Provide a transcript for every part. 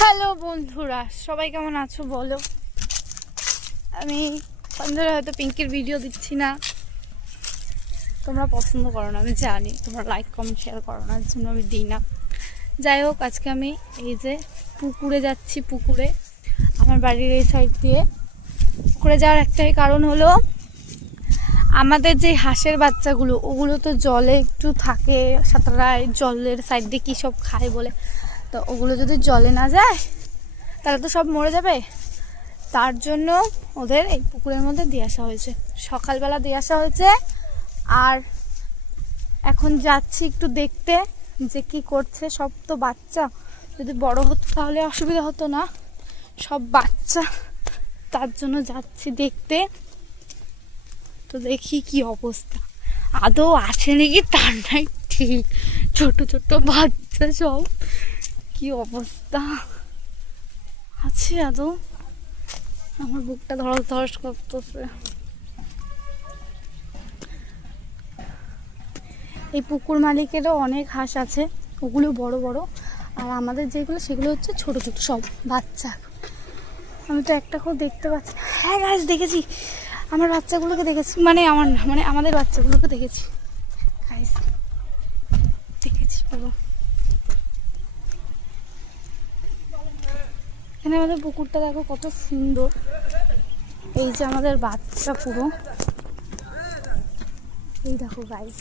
Hello বন্ধুরা, সবাই কেমন আছো বলো। আমি সন্ধ্যায় হয়তো পিঙ্কির ভিডিও দিচ্ছি না, তোমরা পছন্দ করো না আমি জানি, তোমরা লাইক কমেন্ট শেয়ার করো না, এর জন্য আমি দিই না। যাই হোক, আজকে আমি এই যে পুকুরে যাচ্ছি। পুকুরে আমার বাড়ির এই সাইড দিয়ে পুকুরে যাওয়ার একটাই কারণ হলো, আমাদের যে হাঁসের বাচ্চাগুলো ওগুলো তো জলে একটু থাকে, সাঁতরায়, জলের সাইড দিয়ে কী সব খায় বলে, তো ওগুলো যদি জলে না যায় তাহলে তো সব মরে যাবে। তার জন্য ওদের এই পুকুরের মধ্যে দিয়ে আসা হয়েছে, সকালবেলা দিয়ে আসা হয়েছে। আর এখন যাচ্ছি একটু দেখতে যে কি করছে। সব তো বাচ্চা, যদি বড় হতো তাহলে অসুবিধা হতো না, সব বাচ্চা, তার জন্য যাচ্ছি দেখতে। তো দেখি কি অবস্থা, আদৌ আছে নাকি তার নাই ঠিক, ছোট ছোট বাচ্চা সব, কি অবস্থা আছে আদৌ। আমার বুকটা ধরস ধরস করতেছে। এই পুকুর মালিকেরও অনেক হাঁস আছে, ওগুলো বড় বড়, আর আমাদের যেগুলো সেগুলো হচ্ছে ছোট ছোট সব বাচ্চা। আমি তো একটা কেউ দেখতে পাচ্ছি। হ্যাঁ গাছ দেখেছি, আমার বাচ্চাগুলোকে দেখেছি, মানে আমার না, মানে আমাদের বাচ্চাগুলোকে দেখেছি গাইস, দেখেছি পুরো। এখানে আমাদের পুকুরটা দেখো কত সুন্দর। এই যে আমাদের বাচ্চা পুরো, এই দেখো গাইস,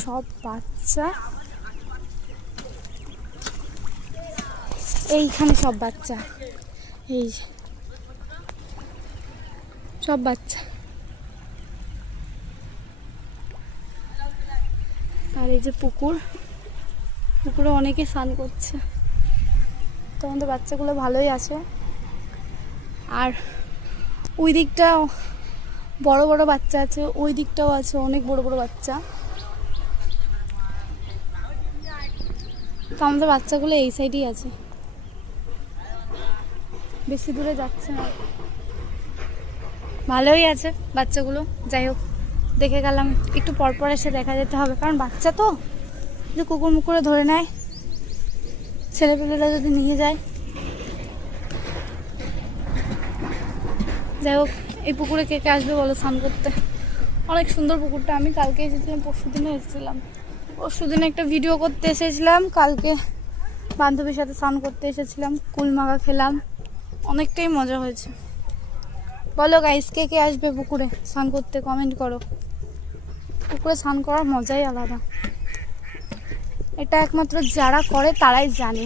সব বাচ্চা এইখানে, সব বাচ্চা, এই সব বাচ্চা। আর এই যে পুকুর, পুকুরে অনেকে স্নান করছে, তো আমাদের বাচ্চাগুলো ভালোই আছে। আর ওই দিকটাও বড় বড় বাচ্চা আছে, ওই দিকটাও আছে অনেক বড় বড় বাচ্চা। তো আমাদের বাচ্চাগুলো এই সাইডেই আছে, বেশি দূরে যাচ্ছে না, ভালোই আছে বাচ্চাগুলো। যাই হোক, দেখে গেলাম, একটু পরপর এসে দেখা যেতে হবে, কারণ বাচ্চা তো যদি কুকুর মুকুরে ধরে নেয়, ছেলেপেলেরা যদি নিয়ে যায়। যাই হোক, এই পুকুরে কে কে আসবে বলো স্নান করতে? অনেক সুন্দর পুকুরটা। আমি কালকে এসেছিলাম, পরশু দিনে এসেছিলাম, পরশু দিনে একটা ভিডিও করতে এসেছিলাম, কালকে বান্ধবীর সাথে স্নান করতে এসেছিলাম, কুলমাখা খেলাম, অনেকটাই মজা হয়েছে। বলো গাইস, কে কে আসবে পুকুরে স্নান করতে? কমেন্ট করো। পুকুরে স্নান করার মজাই আলাদা, এটা একমাত্র যারা করে তারাই জানে।